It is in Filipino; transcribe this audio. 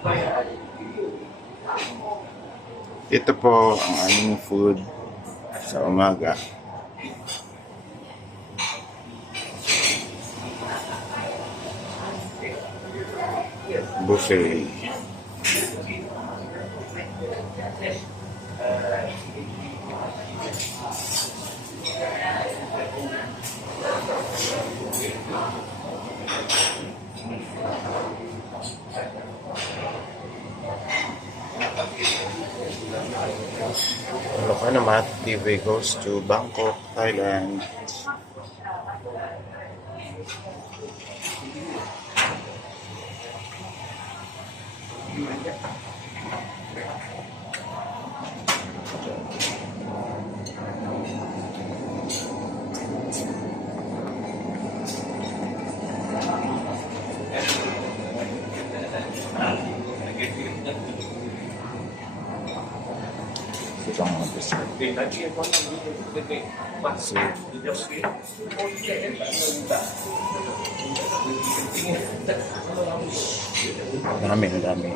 Ito po ang aming food sa umaga. Buffet. Ilocano Math TV goes to Bangkok, Thailand. Dami.